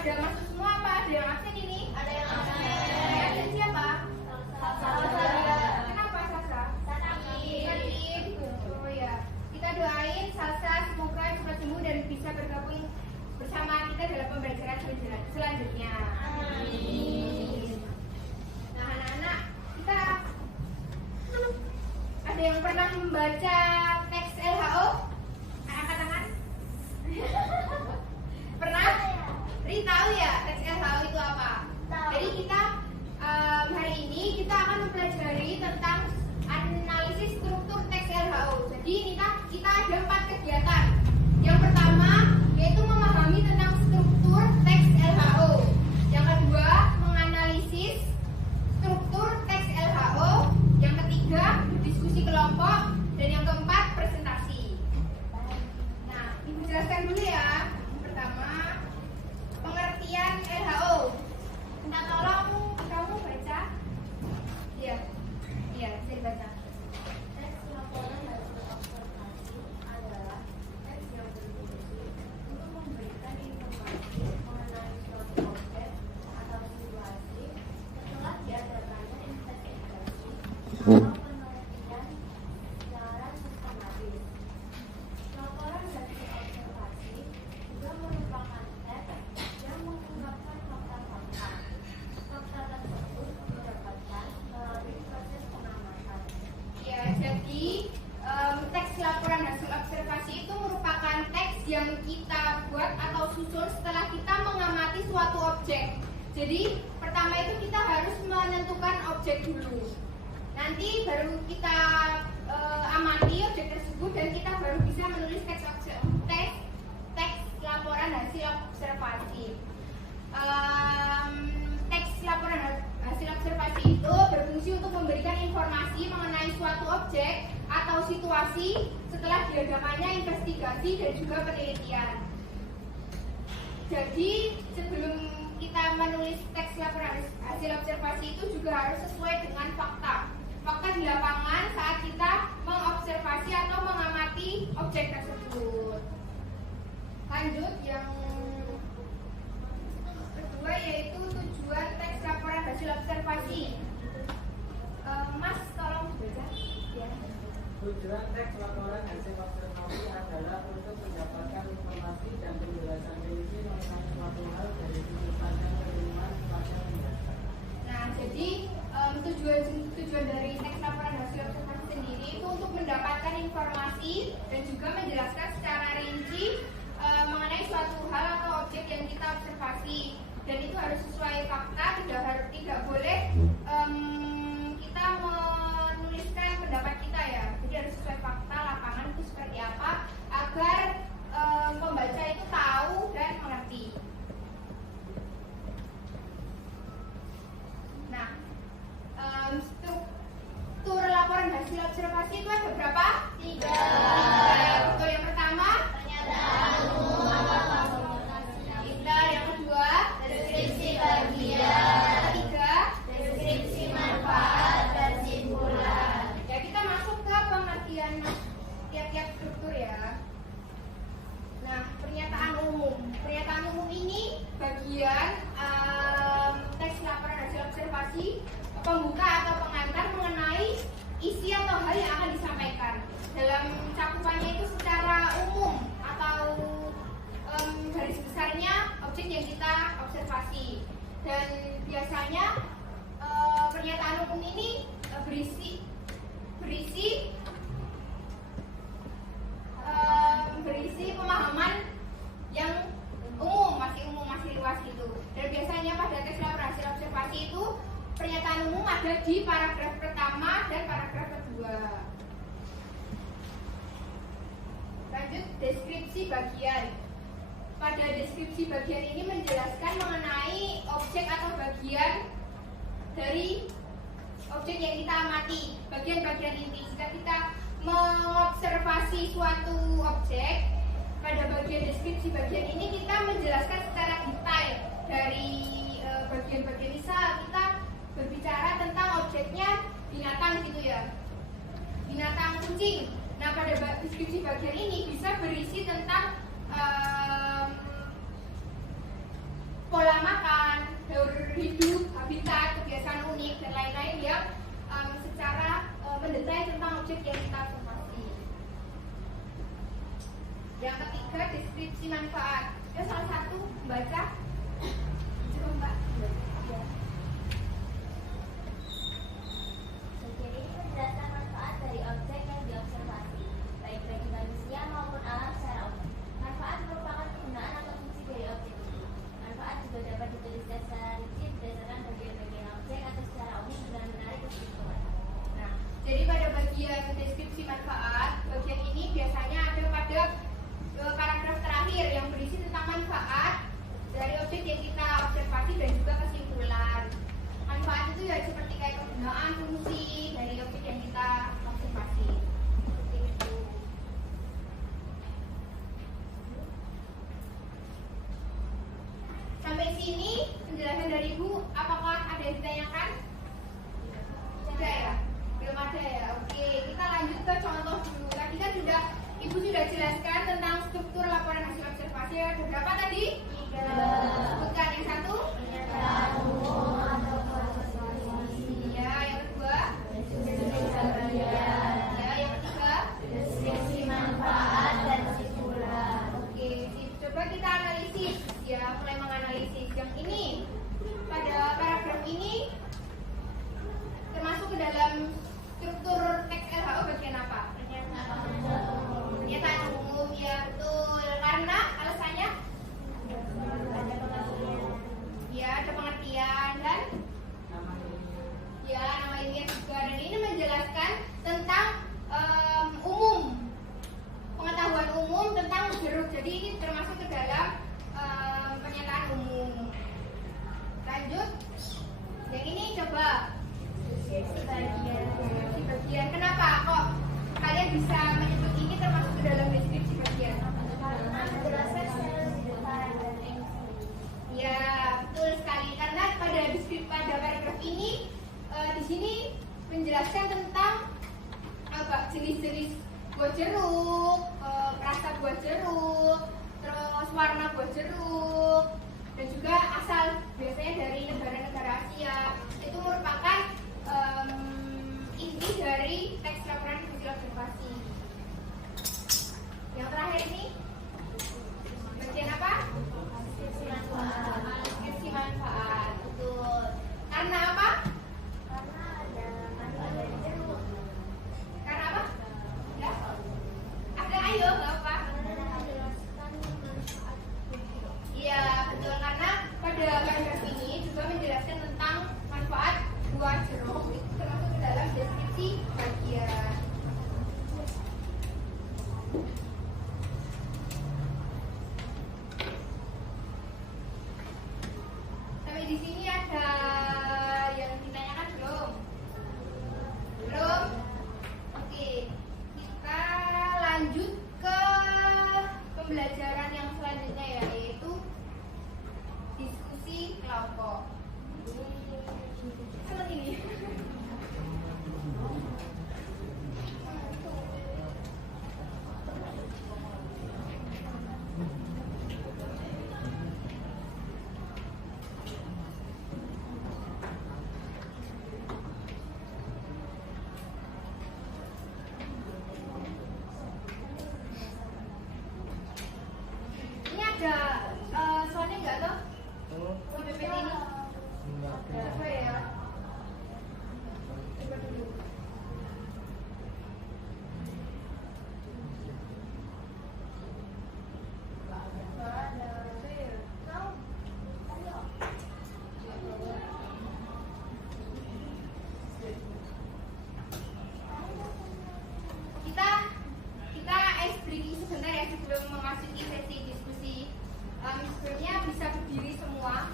pada masuk semua apa? Ada yang absen ini? Ada yang absen. Absen siapa? Sasa. Kenapa Sasa? Sakit. Oh ya. Kita doain Sasa semoga cepat sembuh dan bisa bergabung bersama kita dalam pembelajaran selanjutnya. Amin. Nah, anak-anak, kita ada yang pernah membaca teks LHO? Angkat tangan. Pernah? Ri tahu ya teks LHO itu apa? Tahu. Jadi kita hari ini kita akan mempelajari tentang analisis struktur teks LHO. Jadi kita ada 4 kegiatan. Yang pertama yaitu memahami tentang struktur teks LHO. Yang kedua menganalisis struktur teks LHO. Yang ketiga diskusi kelompok dan yang keempat presentasi. Nah, Ibu jelaskan dulu ya. Yang pertama pengertian LHO. Minta tolong kamu baca. Iya, saya baca. Teks laporan hasil observasi adalah teks yang berfungsi untuk memberikan informasi mengenai suatu objek atau situasi setelah diadakannya investigasi atau penelitian secara sistematis. Laporan hasil observasi juga merupakan teks yang mengungkapkan fakta-fakta. Fakta tersebut didapatkan melalui proses pengamatan. Ya, jadi teks laporan hasil observasi itu merupakan teks yang kita buat atau susun setelah kita mengamati suatu objek. Jadi pertama itu kita harus menentukan objek dulu. Nanti baru kita amati objek tersebut dan kita baru bisa menulis teks laporan hasil observasi. Teks laporan hasil observasi itu berfungsi untuk memberikan informasi mengenai suatu objek atau situasi setelah diadakannya investigasi dan juga penelitian. Jadi sebelum kita menulis teks laporan hasil observasi itu juga harus sesuai dengan fakta di lapangan saat kita mengobservasi atau mengamati objek tersebut. Lanjut yang kedua yaitu tujuan teks laporan hasil observasi. Mas tolong baca. Ya. Tujuan teks laporan hasil observasi adalah untuk mendapatkan informasi dan penjelasan rinci mengenai suatu hal dari sudut pandang keilmuan kepada pembaca. Nah, jadi tujuan dari teks laporan hasil observasi sendiri itu untuk mendapatkan informasi dan juga menjelaskan secara rinci mengenai suatu hal atau objek yang kita observasi, dan itu harus sesuai fakta, tidak boleh kita menuliskan pendapat kita ya. Jadi harus sesuai fakta lapangan itu seperti apa agar pembaca itu tahu dan mengerti. Nah, struktur laporan hasil observasi itu ada berapa? 3. Betul. Yang pertama Pernyataan umum atau kita, yang kedua deskripsi bagian, yang ketiga deskripsi manfaat dan simpulan. ya. Kita masuk ke pengertian tiap-tiap struktur ya. Nah, pernyataan umum ini bagian teks laporan hasil observasi pembuka atau pengantar mengenai isi atau hal yang akan disampaikan. Dalam cakupannya itu secara umum atau garis besarnya objek yang kita observasi, dan biasanya pernyataan umum ini berisi pemahaman yang masih luas gitu. Dan biasanya pada teks laporan hasil observasi itu pernyataan umum ada di paragraf pertama dan paragraf kedua. Lanjut, deskripsi bagian. Pada deskripsi bagian ini menjelaskan mengenai objek atau bagian dari objek yang kita amati, bagian-bagian inti. Jika kita mengobservasi suatu objek, pada bagian deskripsi bagian ini kita menjelaskan secara detail dari bagian-bagian. Misal kita berbicara tentang objeknya binatang gitu ya, binatang kucing. Nah, pada deskripsi bagian ini bisa berisi tentang hidup, habitat, kebiasaan unik dan lain-lain yang secara mendetail tentang objek yang kita observasi. Yang ketiga, deskripsi manfaat. Ya, salah satu baca. Coba Mbak. Ya. Jadi ini penjelasan manfaat dari objek yang diobservasi, baik bagi manusia maupun alam secara umum. Manfaat merupakan penggunaan atau fungsi dari objek itu. Manfaat juga dapat dituliskan secara rinci berdasarkan bagian-bagian objek atau secara umum dengan menarik kesimpulan. Nah, jadi pada bagian deskripsi manfaat, bagian ini biasanya ada pada paragraf terakhir yang berisi tentang manfaat dari objek yang kita observasi dan juga kesimpulan. Manfaat itu ya seperti kayak kegunaan, fungsi dari objek yang kita observasi. Seperti itu. Sampai sini penjelasan dari Ibu, apakah ada yang ditanyakan? Tidak ya? Belum ada ya? Oke, kita lanjut ke contoh dulu. Tadi kan Ibu sudah jelaskan tentang struktur laporan hasil observasi. Ada berapa tadi? 3. Sebutkan yang satu. Ya, yang kedua. Ya, yang ketiga. Deskripsi manfaat dan kesimpulan. Oke, coba kita analisis. Ya, mulai menganalisis. Yang ini, pada paragraf ini termasuk ke dalam struktur teks LHO bagian apa? Pernyataan umum, ya betul. Karena alasannya ya ada pengertian dan ya nama ilmiah juga, dan ini menjelaskan tentang umum, pengetahuan umum tentang jeruk. Jadi ini termasuk ke dalam pernyataan umum. Lanjut, yang ini coba deskripsi bagian. Kenapa kok kalian bisa menyebut ini termasuk ke dalam deskripsi bagian? Menjelaskan secara sederhana dan Ya, betul sekali. Karena pada paragraf ini di sini menjelaskan tentang apa jenis-jenis buah jeruk, rasa buah jeruk, terus warna buah jeruk, dan juga asal biasanya dari negara-negara Asia. Itu merupakan inti dari teks laporan hasil observasi. Yang terakhir ini bagian apa? deskripsi manfaat. Deskripsi manfaat, betul. Karena apa? Karena ada manfaat dari jeruk. Karena apa? Ya? Ada, ayo, nggak apa. Karena menjelaskan manfaat jeruk. Iya, betul. Karena pada paragraf ini juga menjelaskan tentang manfaat buah jeruk. Itu termasuk ke dalam deskripsi bagian. Sampai di sini ada yang ditanyakan belum? Belum? Oke, kita lanjut ke pembelajaran yang selanjutnya ya, yaitu diskusi kelompok. Seperti ini. Ini ada soalnya enggak toh? Di PPT ini? Coba ya. Coba dulu. Kita ice breaking sebentar ya sebelum memasuki sesi diskusi. Sebenarnya bisa berdiri semua.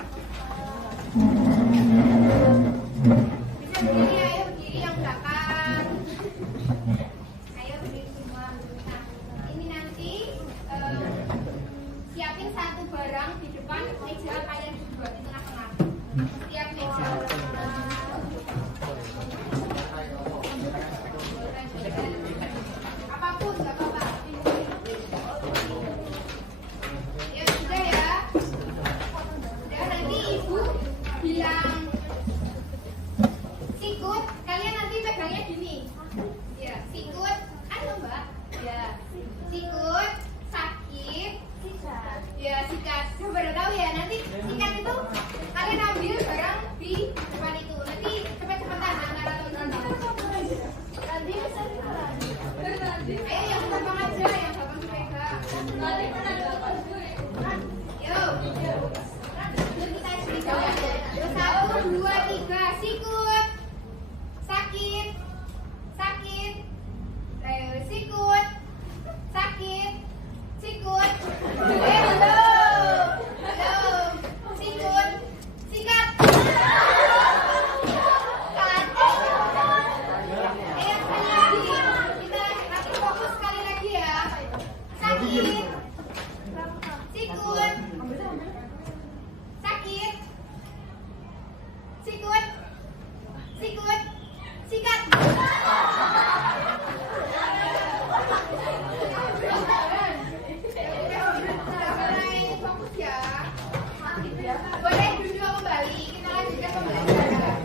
Bisa berdiri, ayo berdiri yang belakang. Ayo berdiri semua. Nah, ini nanti siapin satu barang di depan meja kalian berdua di tengah-tengah. Setiap meja. Apapun nggak apa-apa. Ya sudah ya. Sudah, nanti ibu bilang Baru tahu ya, nanti ikan itu kalian ambil barang di depan itu. Nanti cepet-cepetan antara teman-teman. Ayo yang gampang aja, yang gampang dipegang. Yuk. Kita cerita. 1, 2, 3, sikut. Sakit. Sakit. Ayo, sikut. Sakit. Sikut. Belum. Sikut. Sikat. Kat. Ayo sekali lagi. Kita nanti fokus sekali lagi ya. Sakit. Sikut. Sakit. Sikut. Sikut. Sikat. Mulai fokus ya. Boleh duduk kembali. Kita lanjutkan pembelajaran.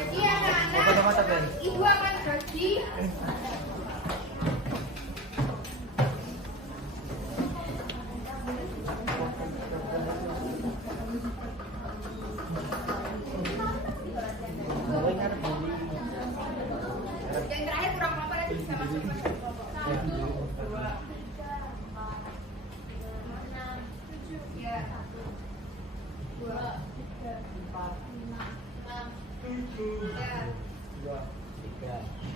Jadi anak-anak, ibu akan bagi yang terakhir kurang apa nanti bisa masuk ke kelompok. 1, 2, 3, 4, 5, 6, 7, ya. 2, 3, 4, 5, 6, 7, ya.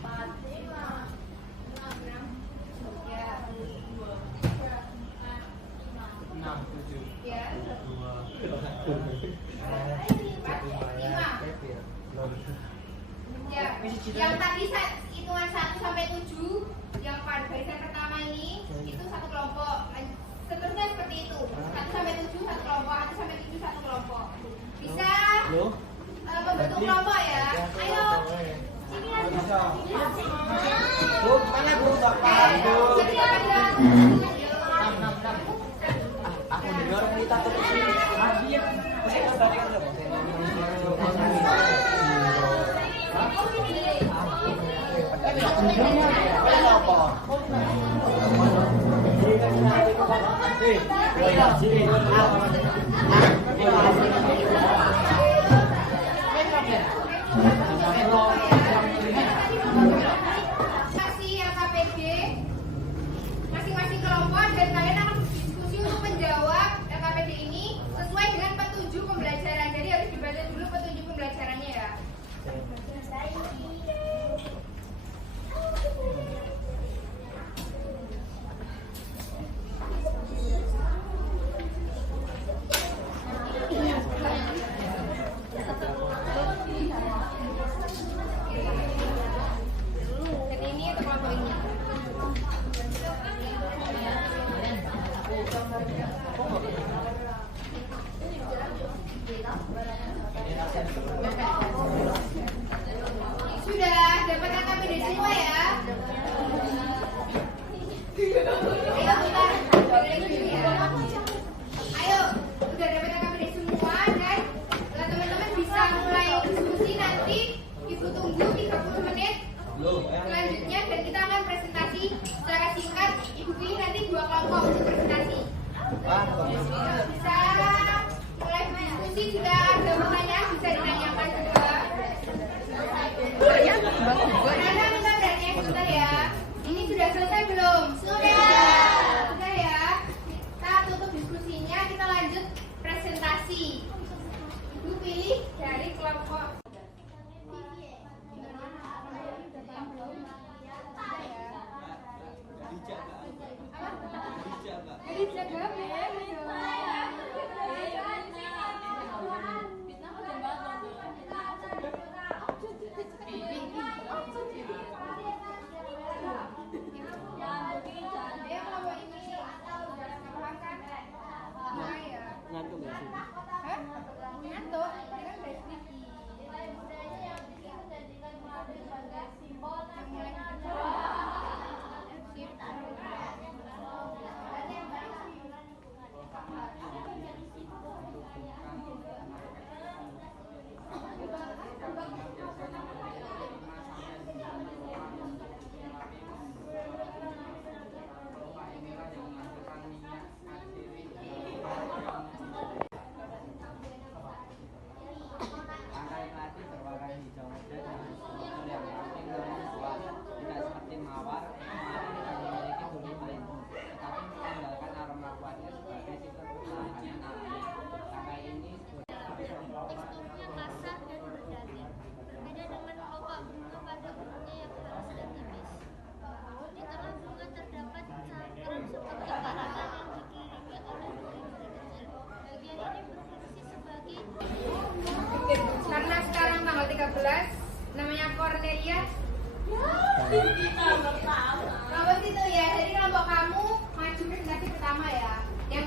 4, 5, 6, ya. 2, 3, 4, 5, 6, 7. ya. 5. Ya, yang tadi hitungan 1 sampai 7, yang pada barisan pertama ini itu satu kelompok. Seterusnya seperti itu. 1 sampai 7 satu kelompok, 1 sampai 7 satu kelompok. Bisa membentuk kelompok ya. Ayo. Sini aja. Bu, mana Bu? Bapak. Jadi ada. Aku dengar kita terus. Dia masih tadi kan Masih KPD masing-masing kelompok dan kalian akan berdiskusi untuk menjawab KPD ini sesuai dengan petunjuk pembelajaran. Jadi harus dibaca dulu petunjuk pembelajarannya ya. Jadi ini untuk kelompok ini. Sudah dapat KPD semua ya? Ayo kita dengerin dulu ya. Ayo, udah dapat KPD semua dan teman-teman bisa mulai diskusi nanti. Ibu tunggu 30 menit selanjutnya dan kita akan presentasi secara singkat. Ibu pilih nanti 2 kelompok untuk presentasi. Bisa mulai diskusi, jika ada pertanyaan bisa ditanyakan juga. Anak-anak minta berani sebentar ya. Ini sudah selesai belum? Sudah ya. Kita tutup diskusinya, kita lanjut presentasi. Ibu pilih dari kelompok. Jadi jaga ya.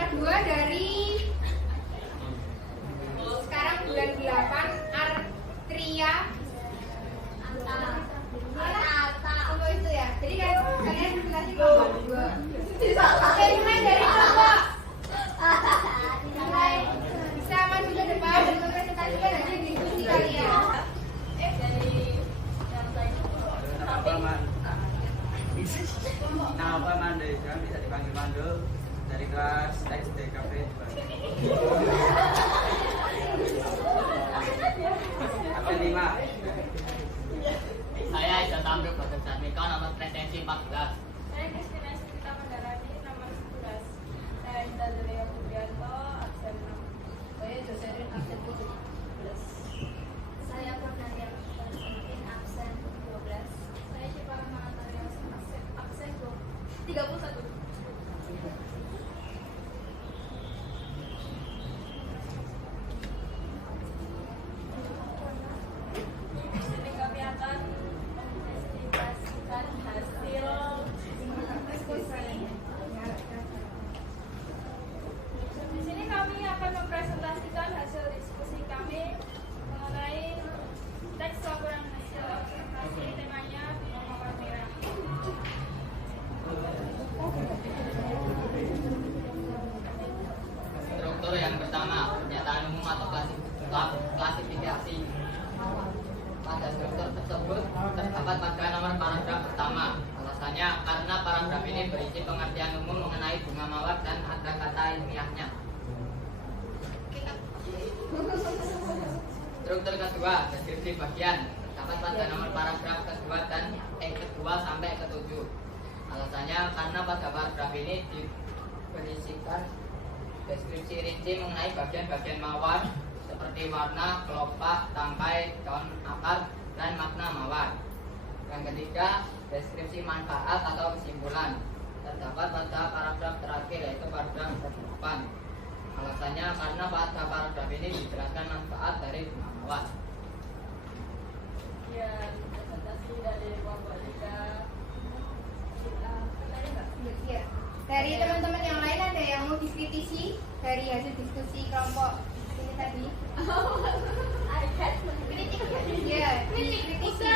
kedua dari sekarang bulan 8 Artria apa itu ya? Jadi kalian presentasi kelompok 2. Oke, mulai dari kelompok. Bisa maju ke depan dan mempresentasikan hasil diskusi kalian. Nama apa Mande? Sekarang bisa dipanggil Mando dari kelas teks DKP 2. Absen 5. Saya Isa Tamruk Badan Sarmika nomor presensi 14. Saya Kristina Sita Mandarani nomor 11. Saya Indah Delia Putrianto absen 6. Saya Joselin absen 17. Saya Purnania Konstantin absen 12. Saya Syifa Rahmanataria absen 31. Di sini kami akan menginvestigasikan hasil diskusi. Di sini kami akan mempresentasikan hasil diskusi kami mengenai teks laporan hasil observasi, temanya bunga mawar merah. Struktur yang pertama, pernyataan umum atau klasifikasi. Pada struktur tersebut terdapat pada nomor paragraf pertama. Alasannya karena paragraf ini berisi pengertian umum mengenai bunga mawar dan ada kata ilmiahnya. Struktur kedua, deskripsi bagian. Terdapat pada nomor paragraf kedua dan kedua sampai ke-7. Alasannya karena pada paragraf ini diberisikan deskripsi rinci mengenai bagian-bagian mawar seperti warna, kelopak, tangkai, daun akar, dan makna mawar. Yang ketiga, deskripsi manfaat atau kesimpulan. Terdapat pada paragraf terakhir yaitu paragraf ke-8. Alasannya karena pada paragraf ini dijelaskan manfaat dari bunga mawar. Ya, presentasi dari kelompok 3. Ya. Dari teman-teman yang lain ada yang mau dikritisi dari hasil diskusi kelompok ini tadi? Kritik Iya, dikritisi.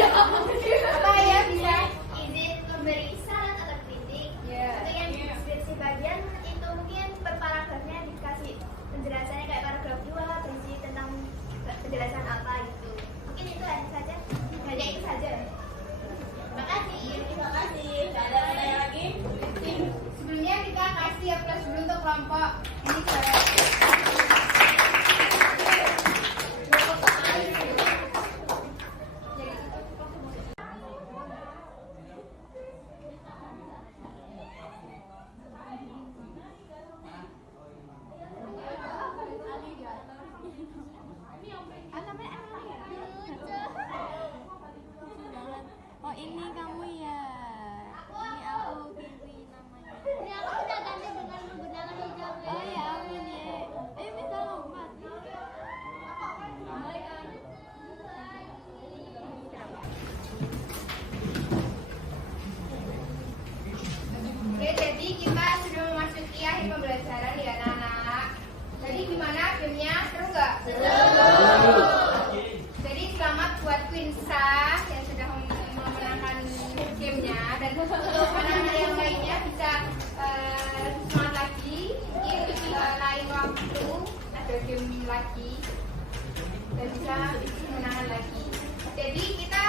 ya. Apa ya bisa? Izin memberi saran atau kritik. Iya. Untuk yang deskripsi bagian itu mungkin per paragrafnya dikasih penjelasannya kayak paragraf 2 berisi tentang penjelasan apa gitu. Mungkin itu saja. Hanya itu saja. Terima kasih. Tidak ada pertanyaan lagi? Sebelumnya kita kasih aplaus dulu untuk kelompok ini. Oh ini kamu ya. Ini aku Kiwi namanya. Ini aku udah ganti dengan menggunakan hijab. Oh ya ampun ya. Minta lompat. Oke, jadi kita sudah memasuki akhir pembelajaran ya anak-anak. Jadi gimana gamenya? Seru nggak? Jadi selamat buat Quinsa yang sudah memenangkan gamenya, dan untuk anak-anak yang lainnya bisa lebih semangat lagi. Mungkin lain waktu ada game lagi dan bisa memenangkan lagi. Jadi kita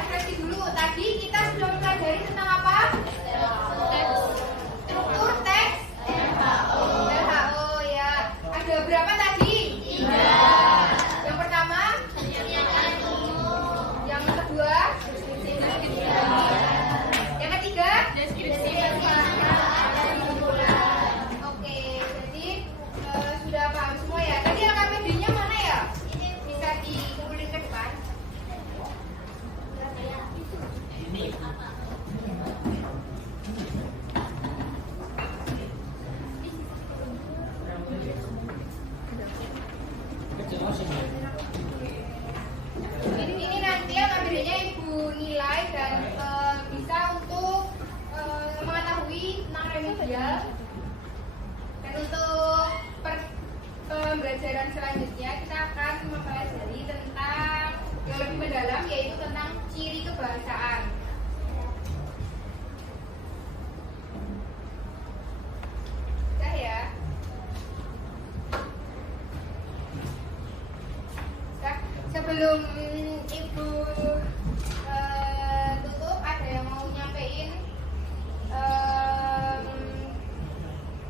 refleksi dulu. Tadi kita sudah mempelajari tentang apa? Struktur teks LHO ya. Ada berapa tadi? 3. Yang pertama? Yang kedua? Yang ketiga? Oke, jadi sudah paham semua ya. Tadi LKPD-nya mana ya? Ini bisa dikumpulin ke depan. Ini pembelajaran selanjutnya kita akan mempelajari tentang yang lebih mendalam, yaitu tentang ciri kebahasaan. Sudah ya? Nah, sebelum Ibu tutup, ada yang mau nyampein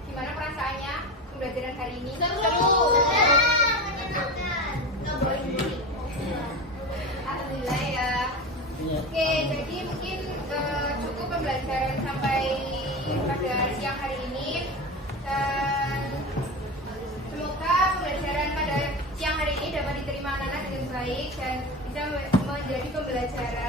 gimana perasaannya pembelajaran hari ini? Alhamdulillah ya. Oke, jadi mungkin cukup pembelajaran sampai pada siang hari ini, dan semoga pembelajaran pada siang hari ini dapat diterima anak-anak dengan baik dan bisa menjadi pembelajaran